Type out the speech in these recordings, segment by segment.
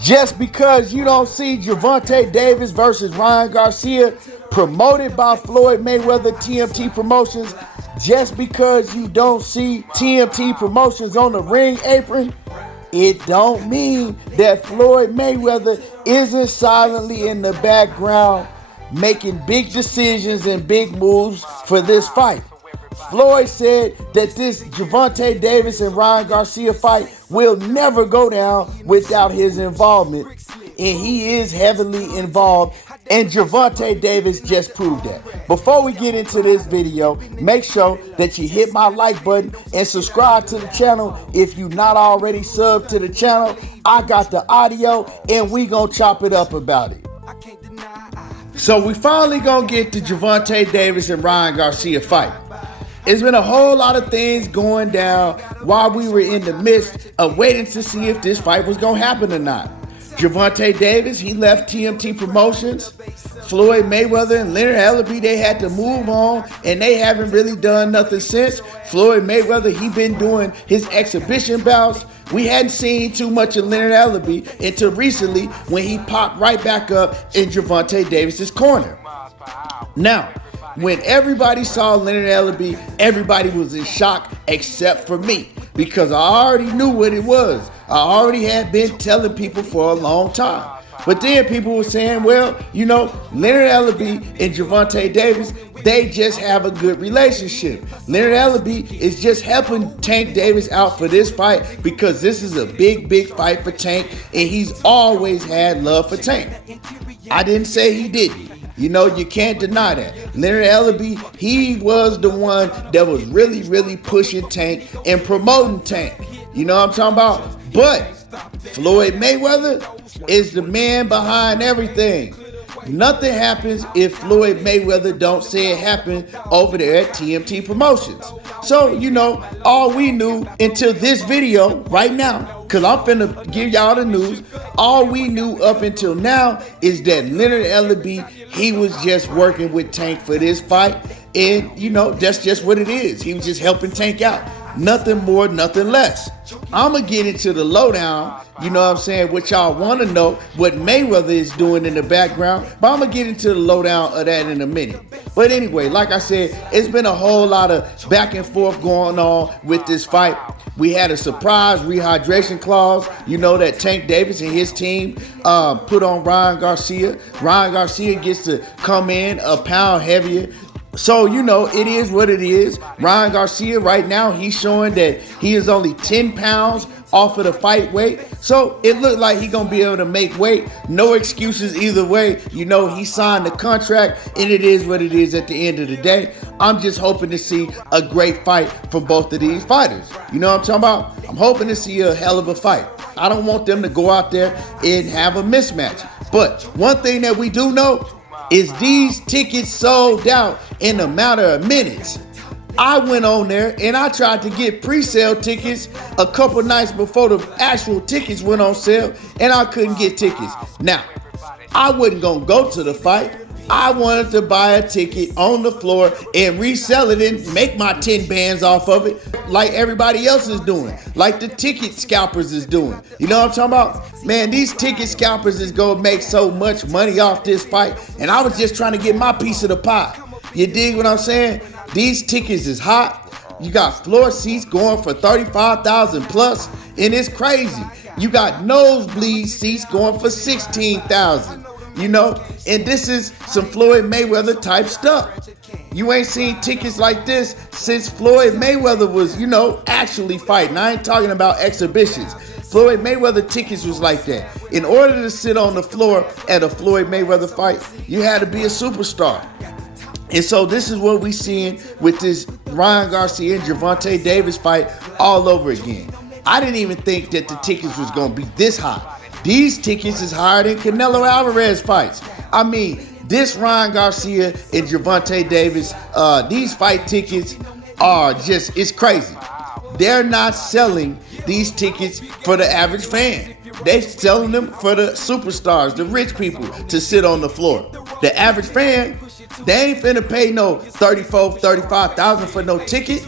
Just because you don't see Gervonta Davis versus Ryan Garcia promoted by Floyd Mayweather TMT Promotions, just because you don't see TMT Promotions on the ring apron, it don't mean that Floyd Mayweather isn't silently in the background making big decisions and big moves for this fight. Floyd said that this Gervonta Davis and Ryan Garcia fight will never go down without his involvement, and he is heavily involved, and Gervonta Davis just proved that. Before we get into this video, make sure that you hit my like button and subscribe to the channel if you're not already subbed to the channel. I got the audio, and we gonna chop it up about it. So we finally gonna get the Gervonta Davis and Ryan Garcia fight. It's been a whole lot of things going down while we were in the midst of waiting to see if this fight was going to happen or not. Gervonta Davis, he left TMT Promotions. Floyd Mayweather and Leonard Ellerbe, they had to move on, and they haven't really done nothing since. Floyd Mayweather, he been doing his exhibition bouts. We hadn't seen too much of Leonard Ellerbe until recently when he popped right back up in Gervonta Davis's corner. Now, when everybody saw Leonard Ellerbe, everybody was in shock except for me, because I already knew what it was. I already had been telling people for a long time. But then people were saying, well, you know, Leonard Ellerbe and Gervonta Davis, they just have a good relationship. Leonard Ellerbe is just helping Tank Davis out for this fight because this is a big, big fight for Tank, and he's always had love for Tank. I didn't say he didn't. You know, you can't deny that. Leonard Ellerbe, he was the one that was really, really pushing Tank and promoting Tank. You know what I'm talking about? But Floyd Mayweather is the man behind everything. Nothing happens if Floyd Mayweather don't say it happened over there at TMT Promotions. So, you know, all we knew until this video right now, because I'm finna give y'all the news, all we knew up until now is that Leonard Ellerbe, he was just working with Tank for this fight. And, you know, that's just what it is. He was just helping Tank out. Nothing more, nothing less. I'm going to get into the lowdown, you know what I'm saying, what y'all want to know, what Mayweather is doing in the background, but I'm going to get into the lowdown of that in a minute. But anyway, like I said, it's been a whole lot of back and forth going on with this fight. We had a surprise rehydration clause, you know, that Tank Davis and his team put on Ryan Garcia. Ryan Garcia gets to come in a pound heavier. So, you know, it is what it is. Ryan Garcia right now, he's showing that he is only 10 pounds off of the fight weight. So it looked like he's going to be able to make weight. No excuses either way. You know, he signed the contract, and it is what it is at the end of the day. I'm just hoping to see a great fight from both of these fighters. You know what I'm talking about? I'm hoping to see a hell of a fight. I don't want them to go out there and have a mismatch. But one thing that we do know is these tickets sold out in a matter of minutes. I went on there and I tried to get pre-sale tickets a couple nights before the actual tickets went on sale, and I couldn't get tickets. Now, I wasn't gonna go to the fight. I wanted to buy a ticket on the floor and resell it and make my 10 bands off of it like everybody else is doing, like the ticket scalpers is doing. You know what I'm talking about? Man, these ticket scalpers is gonna make so much money off this fight, and I was just trying to get my piece of the pie. You dig what I'm saying? These tickets is hot. You got floor seats going for $35,000 plus, and it's crazy. You got nosebleed seats going for $16,000. You know, and this is some Floyd Mayweather type stuff. You ain't seen tickets like this since Floyd Mayweather was, you know, actually fighting. I ain't talking about exhibitions. Floyd Mayweather tickets was like that. In order to sit on the floor at a Floyd Mayweather fight, you had to be a superstar. And so this is what we seeing with this Ryan Garcia and Gervonta Davis fight all over again. I didn't even think that the tickets was going to be this high. These tickets is higher than Canelo Alvarez fights. I mean, this Ryan Garcia and Gervonta Davis, these fight tickets are just, it's crazy. They're not selling these tickets for the average fan. They're selling them for the superstars, the rich people, to sit on the floor. The average fan, they ain't finna pay no $34,000, $35,000 for no ticket.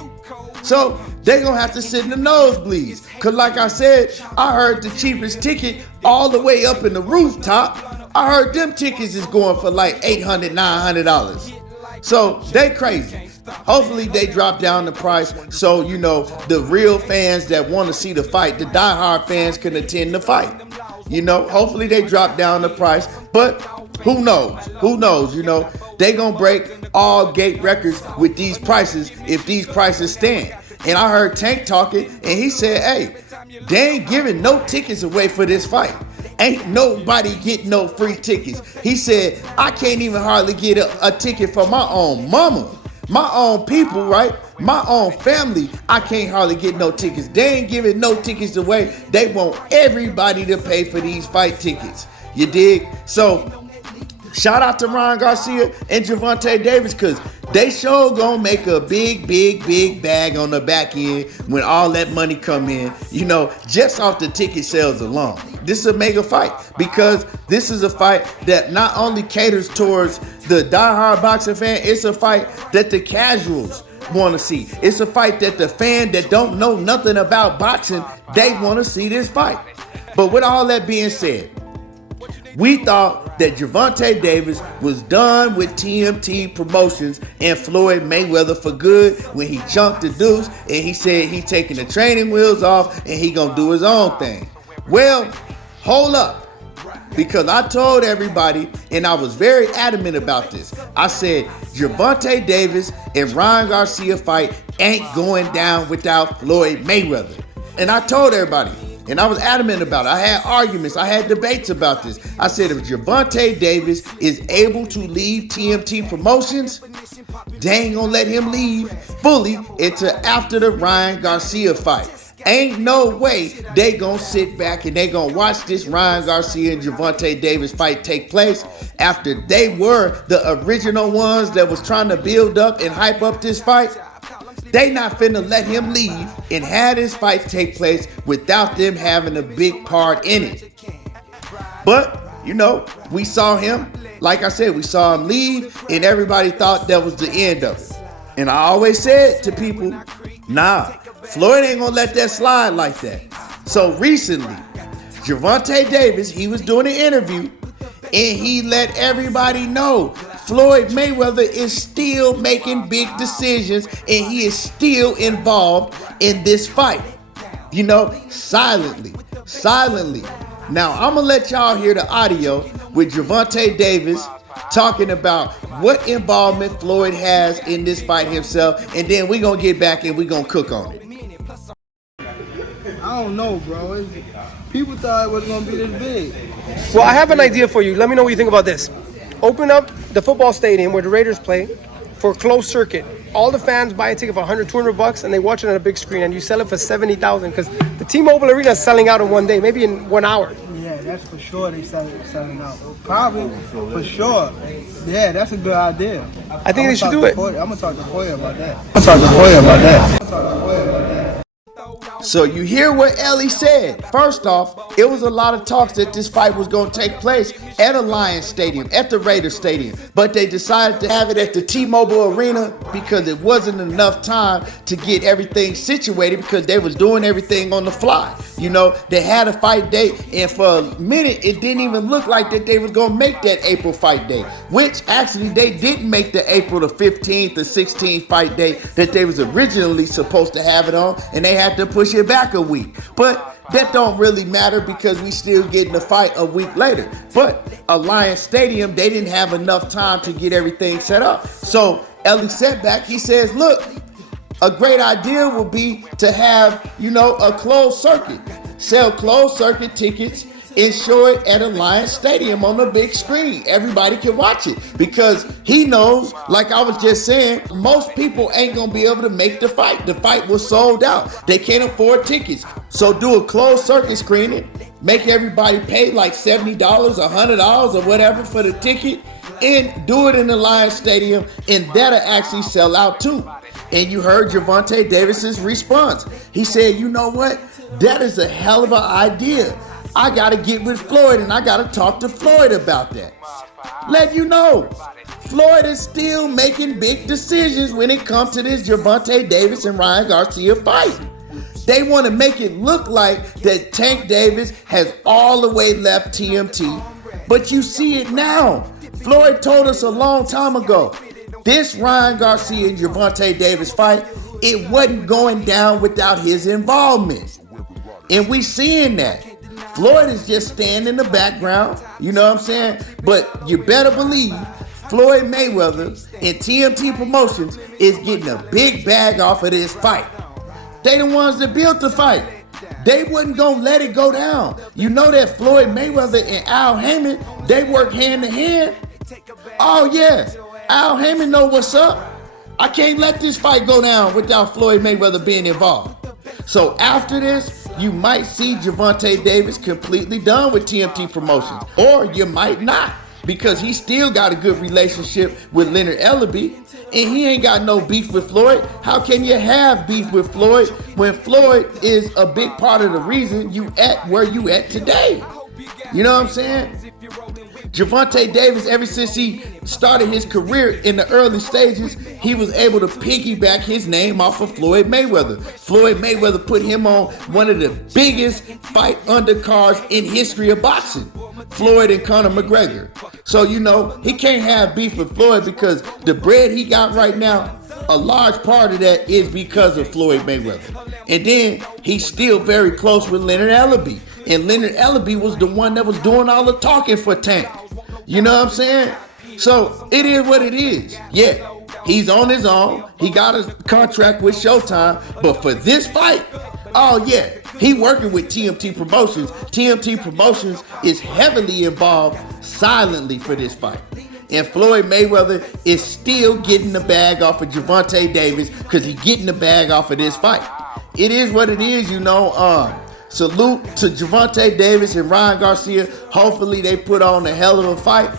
So they're gonna have to sit in the nosebleeds. Because like I said, I heard the cheapest ticket all the way up in the rooftop. I heard them tickets is going for like $800, $900. So they crazy. Hopefully they drop down the price so, you know, the real fans that want to see the fight, the diehard fans, can attend the fight. You know, hopefully they drop down the price. But who knows? Who knows? You know, they gonna break all gate records with these prices if these prices stand. And I heard Tank talking, and he said, hey, they ain't giving no tickets away for this fight. Ain't nobody getting no free tickets. He said, I can't even hardly get a ticket for my own mama, my own people, right? My own family. I can't hardly get no tickets. They ain't giving no tickets away. They want everybody to pay for these fight tickets. You dig? So shout out to Ryan Garcia and Gervonta Davis, because they sure gonna make a big bag on the back end when all that money come in, you know, just off the ticket sales alone. This is a mega fight, because this is a fight that not only caters towards the diehard boxing fan, it's a fight that the casuals want to see. It's a fight that the fan that don't know nothing about boxing, they want to see this fight. But with all that being said, we thought that Gervonta Davis was done with TMT Promotions and Floyd Mayweather for good when he chunked the deuce and he said he taking the training wheels off and he gonna do his own thing. Well, hold up, because I told everybody, and I was very adamant about this. I said Gervonta Davis and Ryan Garcia fight ain't going down without Floyd Mayweather. And I told everybody, and I was adamant about it. I had arguments. I had debates about this. I said if Gervonta Davis is able to leave TMT Promotions, they ain't gonna let him leave fully until after the Ryan Garcia fight. Ain't no way they gonna sit back and they gonna watch this Ryan Garcia and Gervonta Davis fight take place after they were the original ones that was trying to build up and hype up this fight. They not finna let him leave and have this fight take place without them having a big part in it. But, you know, we saw him, like I said, we saw him leave and everybody thought that was the end of it. And I always said to people, nah, Floyd ain't gonna let that slide like that. So recently, Gervonta Davis, he was doing an interview and he let everybody know Floyd Mayweather is still making big decisions and he is still involved in this fight. You know, silently. Now, I'm gonna let y'all hear the audio with Gervonta Davis talking about what involvement Floyd has in this fight himself, and then we're gonna get back and we're gonna cook on it. I don't know, bro. People thought it was gonna be this big. Well, I have an idea for you. Let me know what you think about this. Open up the football stadium where the Raiders play for a closed circuit. All the fans buy a ticket for $100, $200 and they watch it on a big screen, and you sell it for $70,000 because the T-Mobile Arena is selling out in one day, maybe in 1 hour. Yeah, that's for sure. They selling out. Probably for sure. Yeah, that's a good idea. I think they should do it. I'm gonna talk to Foyer about that. So you hear what Ellie said. First off, it was a lot of talks that this fight was going to take place at a Lions Stadium, at the Raiders Stadium. But they decided to have it at the T-Mobile Arena because it wasn't enough time to get everything situated because they was doing everything on the fly. You know, they had a fight date, and for a minute, it didn't even look like that they was going to make that April fight date, which actually they didn't make the April the 15th, the 16th fight date that they was originally supposed to have it on, and they had to push it back a week. But that don't really matter because we still getting the fight a week later. But Alliance Stadium, they didn't have enough time to get everything set up. So Ellie sat back, he says, look, a great idea would be to have, you know, a closed circuit. Sell closed circuit tickets and show it at Alliance Stadium on the big screen. Everybody can watch it because he knows, like I was just saying, most people ain't gonna be able to make the fight. The fight was sold out. They can't afford tickets. So do a closed circuit screening, make everybody pay like $70, $100 or whatever for the ticket, and do it in the Lions Stadium, and that'll actually sell out too. And you heard Gervonta Davis's response. He said, you know what? That is a hell of an idea. I gotta get with Floyd and I gotta talk to Floyd about that. Let you know, Floyd is still making big decisions when it comes to this Gervonta Davis and Ryan Garcia fight. They want to make it look like that Tank Davis has all the way left TMT, but you see it now. Floyd told us a long time ago, this Ryan Garcia and Gervonta Davis fight, it wasn't going down without his involvement. And we seeing that. Floyd is just standing in the background, you know what I'm saying? But you better believe Floyd Mayweather and TMT Promotions is getting a big bag off of this fight. They the ones that built the fight. They wasn't gonna let it go down. You know that Floyd Mayweather and Al Haymon, they work hand in hand. Oh yeah, Al Haymon know what's up. I can't let this fight go down without Floyd Mayweather being involved. So after this, you might see Gervonta Davis completely done with TMT Promotions, or you might not, because he still got a good relationship with Leonard Ellaby, and he ain't got no beef with Floyd. How can you have beef with Floyd when Floyd is a big part of the reason you at where you at today? You know what I'm saying? Gervonta Davis, ever since he started his career in the early stages, he was able to piggyback his name off of Floyd Mayweather. Floyd Mayweather put him on one of the biggest fight undercards in history of boxing, Floyd and Conor McGregor. So, you know, he can't have beef with Floyd because the bread he got right now, a large part of that is because of Floyd Mayweather. And then he's still very close with Leonard Ellaby. And Leonard Ellaby was the one that was doing all the talking for Tank. You know what I'm saying? So it is what it is. Yeah, he's on his own. He got a contract with Showtime. But for this fight, oh yeah, he working with TMT Promotions. TMT Promotions is heavily involved silently for this fight. And Floyd Mayweather is still getting the bag off of Gervonta Davis because he's getting the bag off of this fight. It is what it is, you know. Salute to Gervonta Davis and Ryan Garcia. Hopefully they put on a hell of a fight.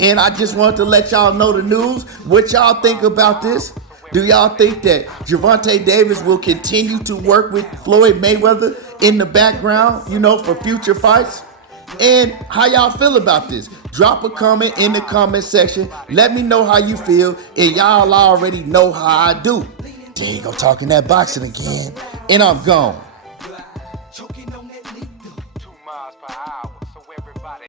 And I just wanted to let y'all know the news. What y'all think about this? Do y'all think that Gervonta Davis will continue to work with Floyd Mayweather in the background, you know, for future fights? And how y'all feel about this? Drop a comment in the comment section. Let me know how you feel. And y'all already know how I do. There you go, talking that boxing again. And I'm gone.